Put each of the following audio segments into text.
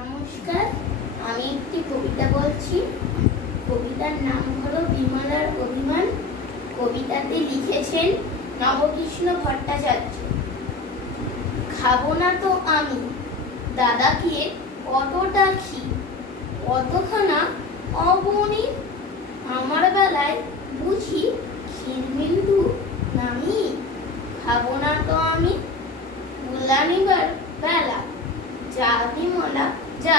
নমস্কার, আমি একটি কবিতা বলছি। কবিতার নাম হলো বিমলার অভিমান। কবিতাতে লিখেছেন নবকৃষ্ণ ভট্টাচার্য। খাবো না তো আমি দাদাকে কতটা ঘি, কতখানা অবনী, আমার বেলায় বুঝি ক্ষীরবিন্দু নামি। খাবো না তো আমি গুলানিবার বেলা, যা বিমলা যা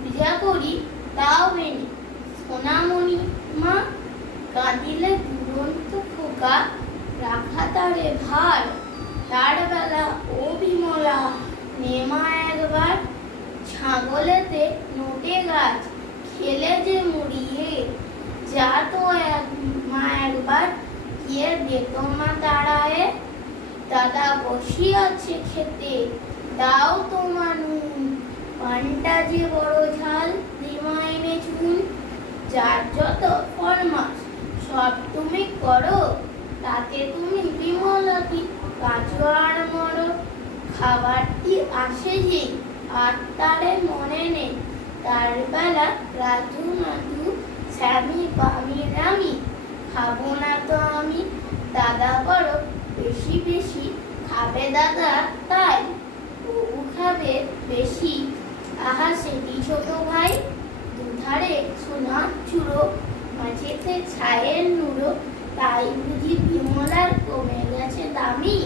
পূজা করি তাও বেনি। সোনামণি মা কাঁদিলে দুরন্ত খোকা, রাখা তারে ভার, তার বেলা ও বিমলা নেমা একবার। ছাগলেতে নোটে গাছ খেলে যে মুড়িয়ে, যা তো মা একবার গিয়ে দেখো মা তাড়ায়ে। দাদা বসিয়াছে খেতে, দাও তোমার নুন, পানটা যে বড় ঝাল, দিমা এনে চুন। যার যত ফরমাস সব তুমি করো, তাতে তুমি বিমলাটি কাঁচো আর মরো। খাবারটি আসে যে আর তারে মনে নেই, তার বেলা রাজু নাজু স্যামি পামি রামি। খাবো না তো আমি দাদা বড় বেশি বেশি খাবে দাদা তাই, বউ খাবে বেশি আহা সেটি ছোট ভাই। দুধারে সোনার চূড়ো, মাঝেতে ছায়ের নুড়ো, তাই বুঝি বিমলার কমে গেছে দামি।